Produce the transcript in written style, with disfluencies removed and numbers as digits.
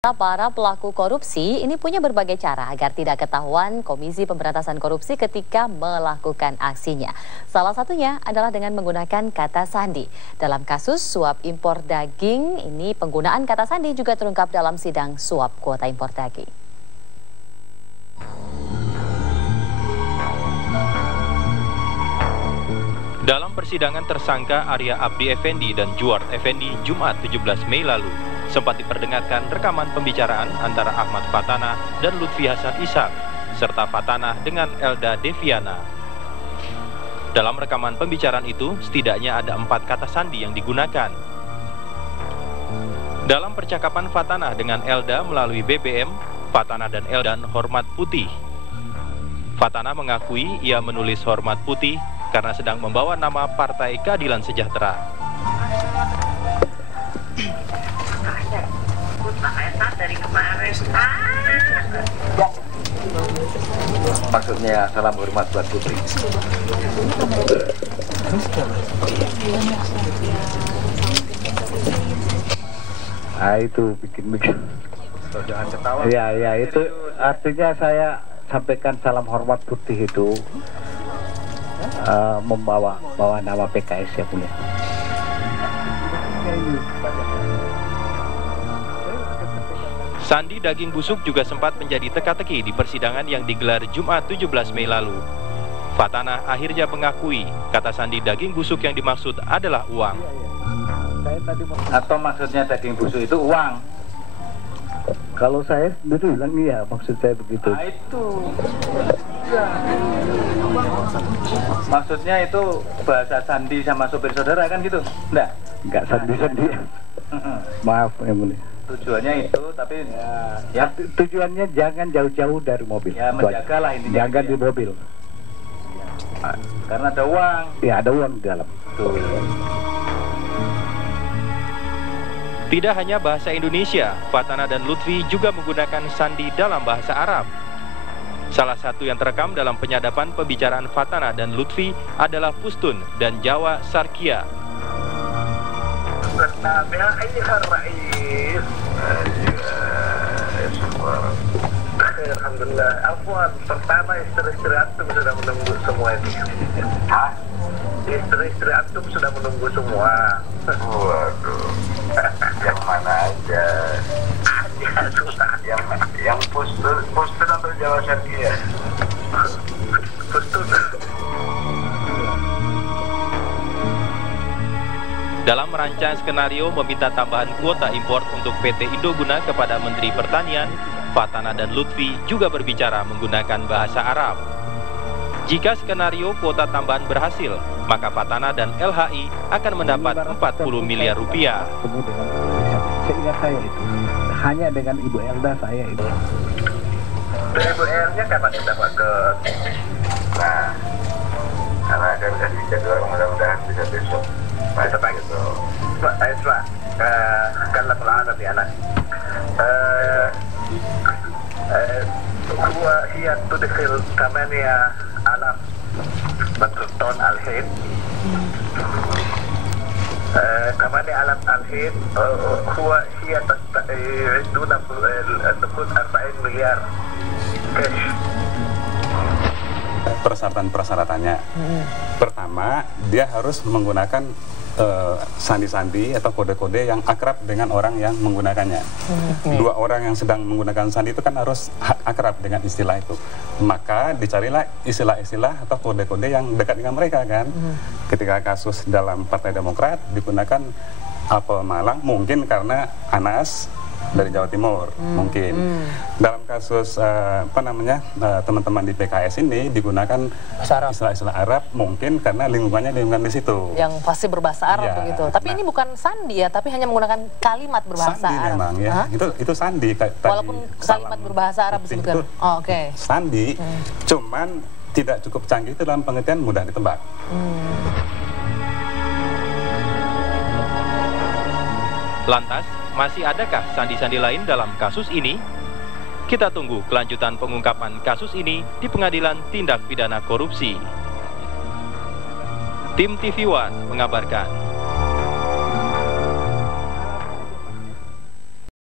Para pelaku korupsi ini punya berbagai cara agar tidak ketahuan Komisi Pemberantasan Korupsi ketika melakukan aksinya. Salah satunya adalah dengan menggunakan kata sandi. Dalam kasus suap impor daging, ini penggunaan kata sandi juga terungkap dalam sidang suap kuota impor daging. Dalam persidangan tersangka Arya Abdi Effendi dan Juard Effendi Jumat 17 Mei lalu, sempat diperdengarkan rekaman pembicaraan antara Ahmad Fatana dan Lutfi Hasan Ishak, serta Fatana dengan Elda Deviana. Dalam rekaman pembicaraan itu, setidaknya ada 4 kata sandi yang digunakan. Dalam percakapan Fatana dengan Elda melalui BBM, Fatana dan Elda hormat putih. Fatana mengakui ia menulis hormat putih karena sedang membawa nama Partai Keadilan Sejahtera. Dari kemarin. Maksudnya salam hormat buat Putri. Itu bikin. Ya itu artinya saya sampaikan salam hormat Putih itu membawa nama PKS ya punya. Sandi daging busuk juga sempat menjadi teka-teki di persidangan yang digelar Jumat 17 Mei lalu. Fatana akhirnya mengakui kata sandi daging busuk yang dimaksud adalah uang. Atau maksudnya daging busuk itu uang? Kalau saya sendiri bilang iya, maksud saya begitu. Nah, itu. Maksudnya itu bahasa sandi sama sopir saudara kan gitu? Enggak Sandi-sandi. Maaf ya mulia. Tujuannya itu, tapi ya tujuannya jangan jauh-jauh dari mobil. Ya menjagalah intinya. Jangan di mobil. Karena ada uang. Ya ada uang di dalam. Tuh. Tidak hanya bahasa Indonesia, Fatana dan Lutfi juga menggunakan sandi dalam bahasa Arab. Salah satu yang terekam dalam penyadapan pembicaraan Fatana dan Lutfi adalah Pustun dan Jawa Sarkia. Alhamdulillah. Afwan, pertama istri-istri antum sudah menunggu semua ini. Hah? Istri-istri antum sudah menunggu semua. Waduh. Yang mana aja? Yang Pustun atau Jawa Sarkia? Pustun. Dalam merancang skenario meminta tambahan kuota impor untuk PT Indoguna kepada Menteri Pertanian, Fatana dan Lutfi juga berbicara menggunakan bahasa Arab. Jika skenario kuota tambahan berhasil, maka Fatana dan LHI akan mendapat 40 miliar rupiah. Seingat saya itu, hanya dengan Ibu Elda saya itu. Ibu Elnya kapan kita dapat? Nah, karena ada kasih jadwal, mudah-mudahan bisa besok. Besok pagi. Pak, Isma, kalam al-Arab ya anak. هي تدخل 8,000 متر طن الحين 8,000 الحين هي يعدون الدخول 40 miliar cash. Persyaratan-persyaratannya. Pertama, dia harus menggunakan sandi-sandi atau kode-kode yang akrab dengan orang yang menggunakannya. Dua orang yang sedang menggunakan sandi itu kan harus akrab dengan istilah itu. Maka dicarilah istilah-istilah atau kode-kode yang dekat dengan mereka kan. Ketika kasus dalam Partai Demokrat digunakan apel Malang, mungkin karena Anas dari Jawa Timur, mungkin. Dalam kasus teman-teman di PKS ini digunakan istilah-istilah Arab, mungkin karena lingkungan di situ. Yang pasti berbahasa Arab ya, begitu. Tapi ini bukan sandi ya, tapi hanya menggunakan kalimat berbahasa sandi Arab. Memang ya. Itu sandi. Walaupun kalimat berbahasa Arab disebutkan. Oh, oke. Sandi, cuman tidak cukup canggih itu dalam pengertian mudah ditebak. Lantas, masih adakah sandi-sandi lain dalam kasus ini? Kita tunggu kelanjutan pengungkapan kasus ini di Pengadilan Tindak Pidana Korupsi. Tim TV One mengabarkan.